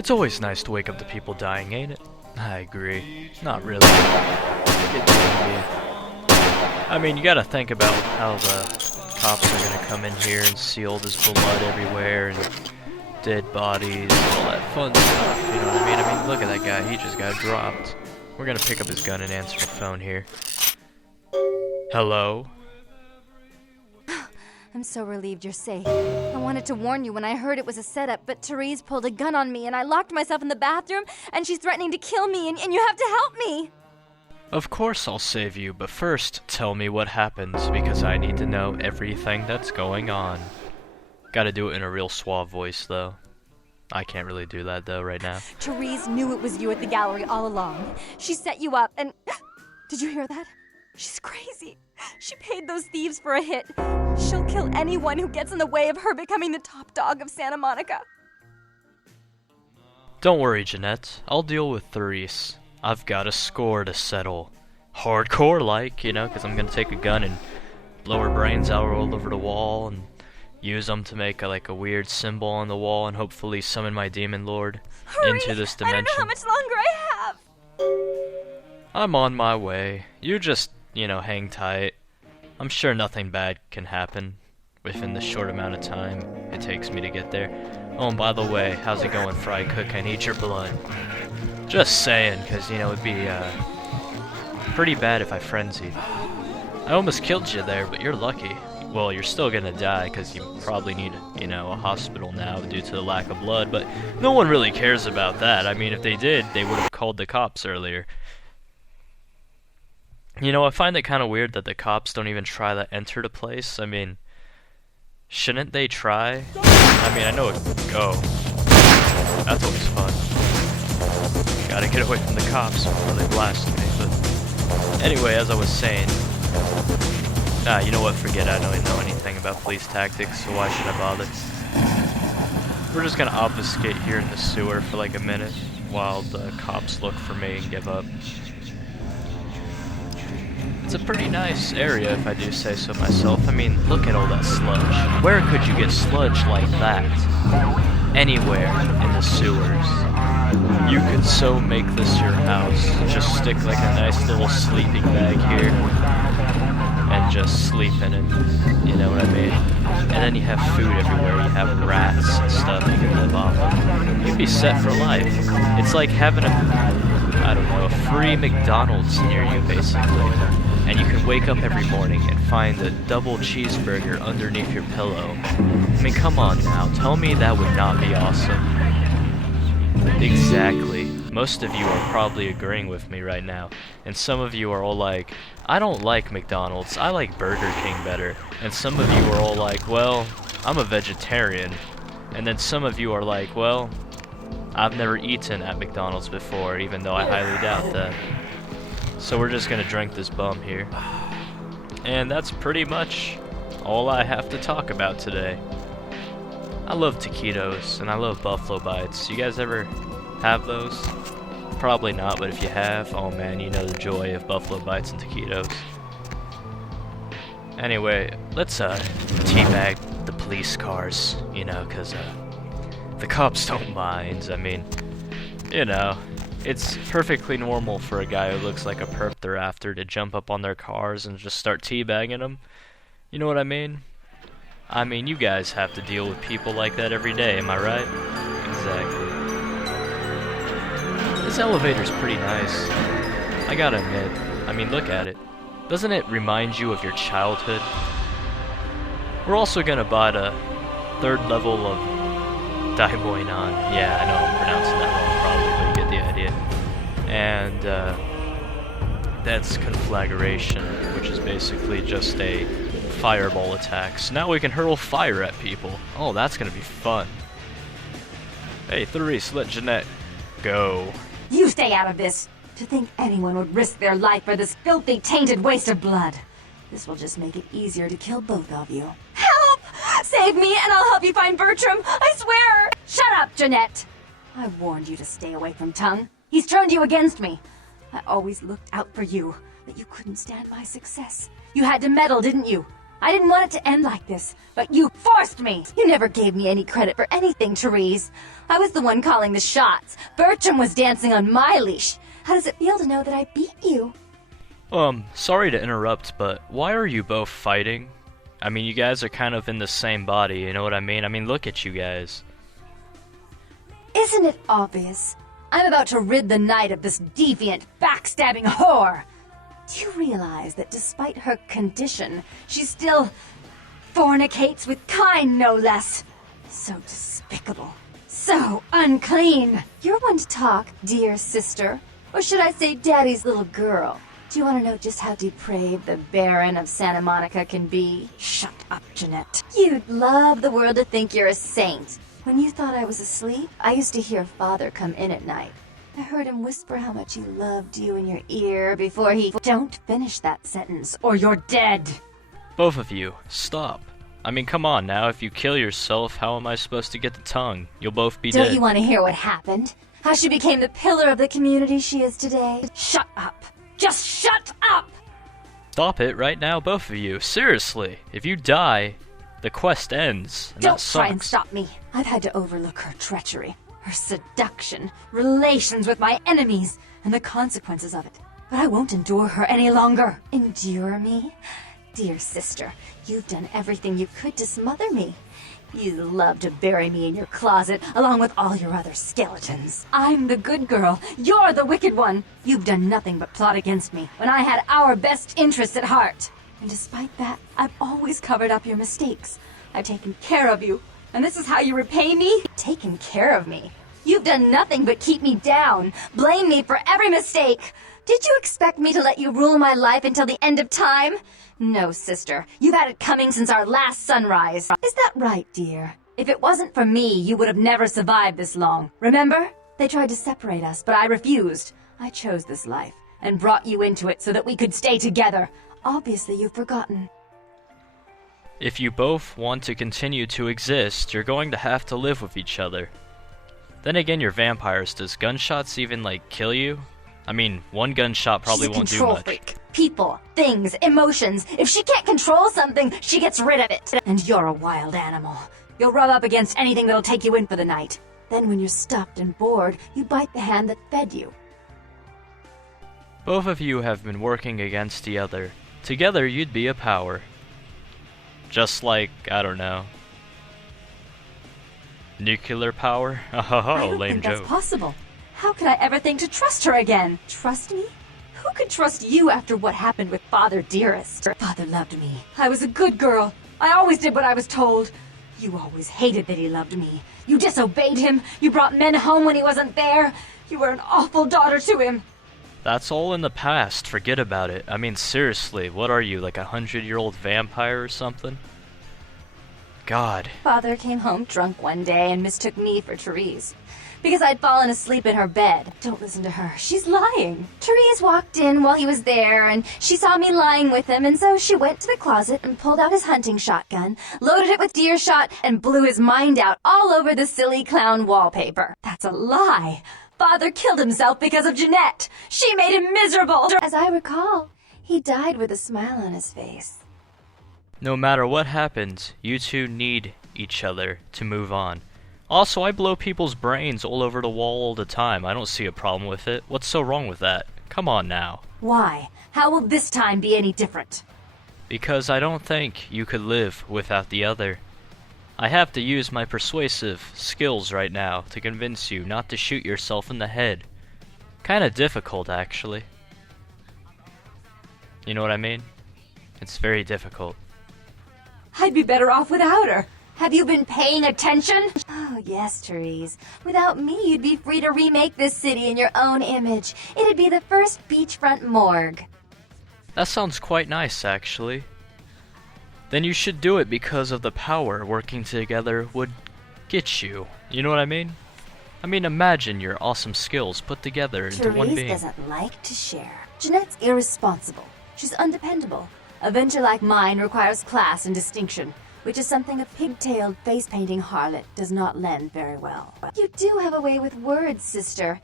It's always nice to wake up to people dying, ain't it? I agree. Not really. I mean, you gotta think about how the cops are gonna come in here and see all this blood everywhere and dead bodies and all that fun stuff, you know what I mean? I mean, look at that guy, he just got dropped. We're gonna pick up his gun and answer the phone here. Hello? I'm so relieved you're safe. I wanted to warn you when I heard it was a setup, but Therese pulled a gun on me and I locked myself in the bathroom and she's threatening to kill me and you have to help me! Of course I'll save you, but first, tell me what happens, because I need to know everything that's going on. Gotta do it in a real suave voice, though. I can't really do that, though, right now. Therese knew it was you at the gallery all along. She set you up and... Did you hear that? She's crazy. She paid those thieves for a hit. She'll kill anyone who gets in the way of her becoming the top dog of Santa Monica. Don't worry, Jeanette. I'll deal with Therese. I've got a score to settle. Hardcore-like, you know, because I'm gonna take a gun and blow her brains out all over the wall and use them to make a weird symbol on the wall and hopefully summon my demon lord into this dimension. I don't know how much longer I have. I'm on my way. You just, you know, hang tight. I'm sure nothing bad can happen within the short amount of time it takes me to get there. Oh, and by the way, how's it going, Fry Cook? I need your blood. Just saying, because, you know, it'd be pretty bad if I frenzied. I almost killed you there, but you're lucky. Well, you're still gonna die, because you probably need, you know, a hospital now due to the lack of blood, but no one really cares about that. I mean, if they did, they would have called the cops earlier. You know, I find it kind of weird that the cops don't even try to enter the place. I mean, shouldn't they try? I mean, I know it could go. That's always fun. Gotta get away from the cops before they blast me, but... Anyway, as I was saying... you know what, forget it. I don't even know anything about police tactics, so why should I bother? We're just gonna obfuscate here in the sewer for like a minute, while the cops look for me and give up. It's a pretty nice area, if I do say so myself. I mean, look at all that sludge. Where could you get sludge like that? Anywhere in the sewers. You could so make this your house. Just stick like a nice little sleeping bag here and just sleep in it. You know what I mean? And then you have food everywhere. You have rats and stuff you can live off of. You'd be set for life. It's like having a free McDonald's near you, basically. And you can wake up every morning and find a double cheeseburger underneath your pillow. I mean, come on now, tell me that would not be awesome. Exactly. Most of you are probably agreeing with me right now. And some of you are all like, I don't like McDonald's, I like Burger King better. And some of you are all like, well, I'm a vegetarian. And then some of you are like, well, I've never eaten at McDonald's before, even though I highly doubt that. So we're just gonna drink this bum here. And that's pretty much all I have to talk about today. I love taquitos, and I love buffalo bites. You guys ever have those? Probably not, but if you have, oh man, you know the joy of buffalo bites and taquitos. Anyway, let's teabag the police cars, you know, cause the cops don't mind. I mean, you know, it's perfectly normal for a guy who looks like a perp they're after to jump up on their cars and just start teabagging them. You know what I mean? I mean, you guys have to deal with people like that every day, am I right? Exactly. This elevator's pretty nice. I gotta admit. I mean, look at it. Doesn't it remind you of your childhood? We're also gonna buy the 3rd level of Daiboinan. Yeah, I know I'm pronouncing that wrong probably, but you get the idea. And that's Conflagration, which is basically just a fireball attack. So now we can hurl fire at people. Oh, that's gonna be fun. Hey, Therese, let Jeanette go. You stay out of this. To think anyone would risk their life for this filthy, tainted waste of blood. This will just make it easier to kill both of you. Help! Save me and I'll help you find Bertram. I swear! Shut up, Jeanette! I warned you to stay away from Tongue. He's turned you against me. I always looked out for you, but you couldn't stand my success. You had to meddle, didn't you? I didn't want it to end like this, but you forced me! You never gave me any credit for anything, Therese. I was the one calling the shots. Bertram was dancing on my leash. How does it feel to know that I beat you? Sorry to interrupt, but why are you both fighting? I mean, you guys are kind of in the same body, you know what I mean? I mean, look at you guys. Isn't it obvious? I'm about to rid the night of this deviant, backstabbing whore! Do you realize that despite her condition, she still fornicates with kind, no less? So despicable. So unclean. You're one to talk, dear sister. Or should I say daddy's little girl? Do you want to know just how depraved the Baron of Santa Monica can be? Shut up, Jeanette. You'd love the world to think you're a saint. When you thought I was asleep, I used to hear Father come in at night. I heard him whisper how much he loved you in your ear before he... Don't finish that sentence, or you're dead! Both of you, stop. I mean, come on now, if you kill yourself, how am I supposed to get the tongue? You'll both be dead. Don't you want to hear what happened? How she became the pillar of the community she is today? Shut up! Just shut up! Stop it right now, both of you. Seriously, if you die, the quest ends, and Don't that try and sucks. stop me. I've had to overlook her treachery, her seduction, relations with my enemies, and the consequences of it. But I won't endure her any longer. Endure me? Dear sister, you've done everything you could to smother me. You love to bury me in your closet, along with all your other skeletons. I'm the good girl. You're the wicked one. You've done nothing but plot against me, when I had our best interests at heart. And despite that, I've always covered up your mistakes. I've taken care of you. And this is how you repay me? Taken care of me. You've done nothing but keep me down, blame me for every mistake. Did you expect me to let you rule my life until the end of time? No, sister. You've had it coming since our last sunrise. Is that right, dear? If it wasn't for me, you would have never survived this long. Remember? They tried to separate us, but I refused. I chose this life, and brought you into it so that we could stay together. Obviously, you've forgotten. If you both want to continue to exist, you're going to have to live with each other. Then again, you're vampires. Does gunshots even, like, kill you? I mean, one gunshot probably won't do much. Freak. People, things, emotions. If she can't control something, she gets rid of it. And you're a wild animal. You'll rub up against anything that'll take you in for the night. Then when you're stuffed and bored, you bite the hand that fed you. Both of you have been working against the other. Together, you'd be a power. Just like, I don't know, nuclear power? Oh, lame think joke. that's possible. How could I ever think to trust her again? Trust me? Who could trust you after what happened with Father Dearest? Father loved me. I was a good girl. I always did what I was told. You always hated that he loved me. You disobeyed him. You brought men home when he wasn't there. You were an awful daughter to him. That's all in the past. Forget about it. I mean, seriously, what are you, like a 100-year-old vampire or something? God. Father came home drunk one day and mistook me for Therese. Because I'd fallen asleep in her bed. Don't listen to her. She's lying. Therese walked in while he was there, and she saw me lying with him, and so she went to the closet and pulled out his hunting shotgun, loaded it with deer shot, and blew his mind out all over the silly clown wallpaper. That's a lie. Father killed himself because of Jeanette. She made him miserable. As I recall, he died with a smile on his face. No matter what happens, you two need each other to move on. Also, I blow people's brains all over the wall all the time. I don't see a problem with it. What's so wrong with that? Come on now. Why? How will this time be any different? Because I don't think you could live without the other. I have to use my persuasive skills right now to convince you not to shoot yourself in the head. Kinda difficult, actually. You know what I mean? It's very difficult. I'd be better off without her. Have you been paying attention? Oh, yes, Therese. Without me, you'd be free to remake this city in your own image. It'd be the first beachfront morgue. That sounds quite nice, actually. Then you should do it because of the power working together would get you. You know what I mean? I mean, imagine your awesome skills put together into one being. Therese doesn't like to share. Jeanette's irresponsible. She's undependable. A venture like mine requires class and distinction, which is something a pigtailed, face-painting harlot does not lend very well. You do have a way with words, sister.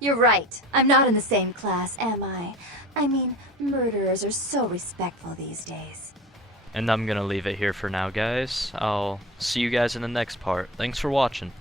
You're right. I'm not in the same class, am I? I mean, murderers are so respectful these days. And I'm gonna leave it here for now, guys. I'll see you guys in the next part. Thanks for watching.